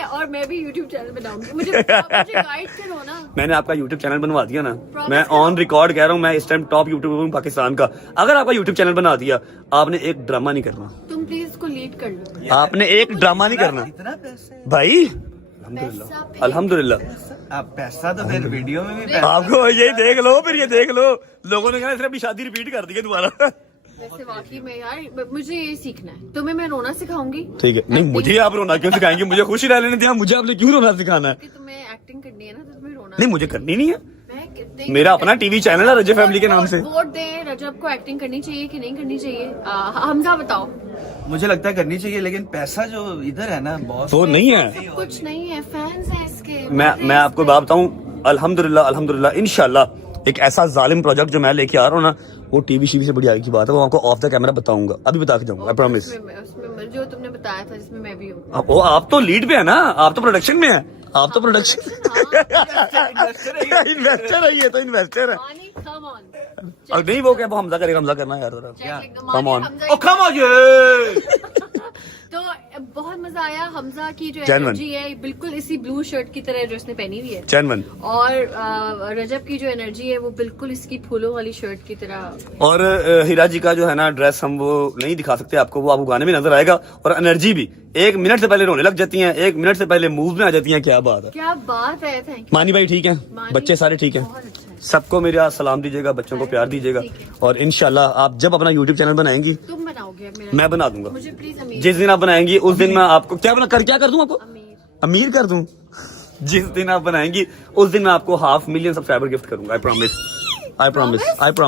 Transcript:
है और मैं भी यूट्यूब चैनल बनाऊंगी। मुझे गाइड करो ना। मैंने आपका यूट्यूब चैनल बनवा दिया ना, मैं ऑन रिकॉर्ड कह रहा हूँ, मैं इस टाइम टॉप यूट्यूबर हूँ पाकिस्तान का। अगर आपका यूट्यूब चैनल बना दिया, आपने एक ड्रामा नहीं करना, तुम प्लीज इसको लीड कर लो। आपने एक ड्रामा नहीं करना इतना पैसे भाई। पैसा अल्हम्दुलिल्लाह। आप पैसा तो फिर वीडियो में भी आपको यही देख लो, फिर ये देख लो, लोगों ने कहा सिर्फ अपनी शादी रिपीट कर दी है दोबारा। वैसे वाकई में यार मुझे ये सीखना है। तुम्हें मैं रोना सिखाऊंगी ठीक है, नहीं मुझे आप रोना क्यों सिखाएंगे, मुझे खुशी रहने दिया, मुझे आपने क्यों रोना सिखाना है? कि तुम्हें एक्टिंग करनी है ना, तो तुम्हें रोना नहीं मुझे करनी नहीं है, मैं कितने मेरा अपना टीवी चैनल है रजब फैमिली के नाम से। वोट दे रजब को एक्टिंग करनी चाहिए कि नहीं करनी चाहिए? हमजा बताओ। मुझे लगता है करनी चाहिए, लेकिन पैसा जो इधर है ना बहुत तो नहीं है, कुछ नहीं है, फैंस है इसके। मैं आपको बात बताऊं, अल्हम्दुलिल्लाह अल्हम्दुलिल्लाह इंशाल्लाह एक ऐसा जालिम प्रोजेक्ट जो मैं लेके आ रहा हूँ ना, वो टीवी शीवी से बड़ी आगे की बात है, वो आपको ऑफ द कैमरा बताऊंगा, अभी बता के जाऊंगा, आई प्रॉमिस। उसमें जो तुमने बताया था जिसमें मैं भी हूँ। वो आप तो लीड पे है ना, आप तो प्रोडक्शन में है, आप तो प्रोडक्शन इन्वेस्टर है, ये तो इन्वेस्टर है। और नहीं वो क्या, वो हमजा करेगा, हमजा करना यार जरा, come on, O come on. तो बहुत मजा आया। हमजा की जो Genuine. एनर्जी है बिल्कुल इसी ब्लू शर्ट की तरह जो इसने पहनी हुई है, चैनवन। और रजब की जो एनर्जी है वो बिल्कुल इसकी फूलों वाली शर्ट की तरह। और हीरा जी का जो है ना ड्रेस, हम वो नहीं दिखा सकते आपको, वो आपको गाने में नजर आएगा। और एनर्जी भी 1 मिनट से पहले रोने लग जाती हैं, 1 मिनट से पहले मूव में आ जाती हैं, क्या बात है। क्या बात है, थैंक यू। मानी भाई ठीक है, बच्चे सारे ठीक हैं, बहुत अच्छा है। सबको मेरा सलाम दीजिएगा, बच्चों को प्यार दीजिएगा। और इंशाल्लाह आप जब अपना यूट्यूब चैनल बनाएंगी, तुम बनाओगे अब मेरा? मैं बना दूंगा। मुझे प्लीज अमीर जिस दिन आप बनाएंगी उस दिन मैं आपको क्या कर दूं आपको, अमीर अमीर कर दूं। जिस दिन आप बनाएंगी उस दिन मैं आपको 500,000 सब्सक्राइबर गिफ्ट करूंगा, I promise, I promise, I promise.